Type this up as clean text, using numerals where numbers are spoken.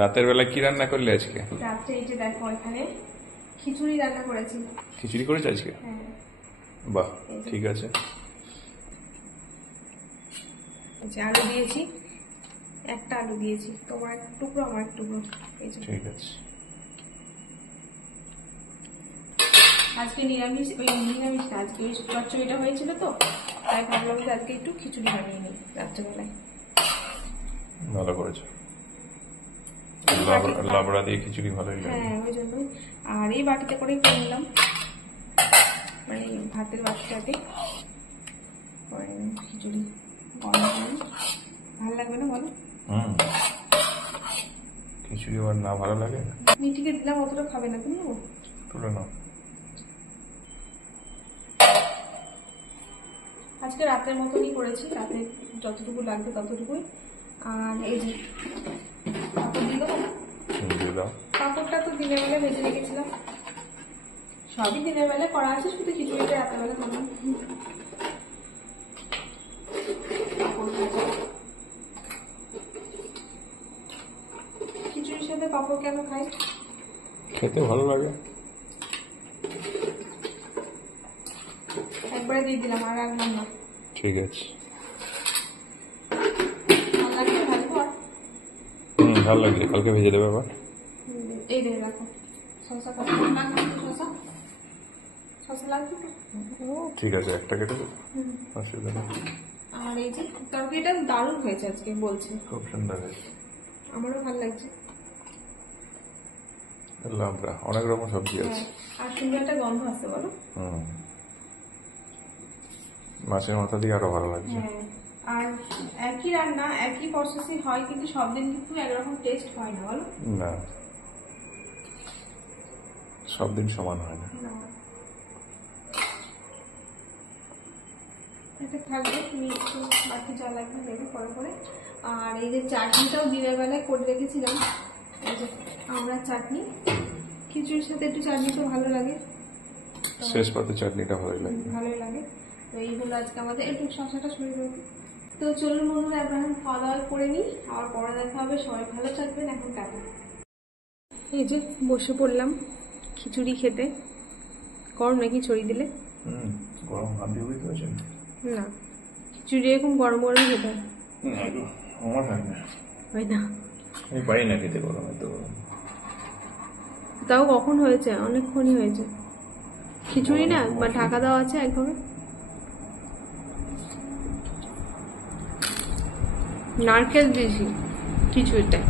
রাতের বেলা কি রান্না করলে আজকে? রাত্রে এই যে দেখো এখানে খিচুড়ি রান্না করেছি। খিচুড়ি করেছো আজকে? হ্যাঁ। বাহ, ঠিক আছে। আলু দিয়েছি, একটা আলু দিয়েছি, তোমার এক টুকরো আমার এক টুকরো। এই যে ঠিক আছে। আজকে নিরামিষ না, আজকে ওই চচ্চড়িটা হয়েছিল তো, তাই ভাবলাম যে আজকে একটু খিচুড়ি বানিয়ে নিই রাত্রেবেলায়। ভালো করেছো, লাবড়া দিয়ে খিচুড়ি ভালোই লাগে। হ্যাঁ, ওই জন্যই। আর এই বাটিতে করেই করে নিলাম, মানে ভাতের বাটিটাতে খিচুড়ি গরম গরম। ভালো লাগবে না বলো? খিচুড়ি আবার না ভালো লাগে? মিঠিকে দিলাম, অতটা খাবে না, তুমি তুলে নাও। আজকে রাতের মতনই করেছি, রাতে যতটুকু লাগবে ততটুকুই। আর এই যে পাপড় দিল, পাপড়টা তো দিনের বেলা ভেজে রেখেছিলাম, সবই দিনের বেলা করা আছে, শুধু খিচুড়িটা রাতের বেলা করলাম। খিচুড়ির সাথে পাপড় কেন খাই? খেতে ভালো লাগে। একবারে দিয়ে দিলাম, আর রাখলাম না। ঠিক আছে, ভালো লাগছে। কালকে ভেজে দেবে আবার। এই রে রাখো, শসা শসা লাগবে। ঠিক আছে, একটা কেটে দেবো, অসুবিধা নেই। আর এই যে তরকারিটা দারুণ হয়েছে আজকে, বলছি খুব সুন্দর হয়েছে, আমারও ভালো লাগছে। লাবড়া, অনেক রকম সবজি আছে। আর সুন্দর একটা গন্ধ আসছে বলো। মাছের মাথা দিয়ে আরো ভালো লাগছে। হ্যাঁ, আর একই রান্না একই প্রসেসই হয়, কিন্তু সব দিন কিন্তু একরকম টেস্ট হয় না বলো। না, সব দিন সমান হয় না। এটা থাকবে, তুমি একটু বাকি যা লাগবে দেবে পরে পরে। আর এই যে চাটনিটাও দিনের বেলায় করে রেখেছিলাম, এই যে আমরা চাটনি, খিচুড়ির সাথে একটু চাটনি তো ভালো লাগে, শেষ পাতে চাটনিটা ভালোই লাগে। তো এইগুলো আজকে আমাদের একটু শসাটা সরিয়ে দেবো। তো চলুন বন্ধুরা, এখন খাওয়া দাওয়া করে নিই, আবার পরে দেখা হবে। সবাই ভালো থাকবেন, এখন টাটা। এই যে বসে পড়লাম খিচুড়ি খেতে। গরম নাকি ছড়িয়ে দিলে? গরম ভাত দিয়ে বুঝতে পারছেন না, খিচুড়ি এরকম গরম গরম খেতে হয়। আমার হয় না, হয় না, আমি পারি না খেতে গরম, এত গরম। তাও কখন হয়েছে? অনেকক্ষণই হয়েছে। খিচুড়ি না বা ঢাকা দেওয়া আছে একভাবে। নারকেল দিয়েছি খিচুড়িটায়।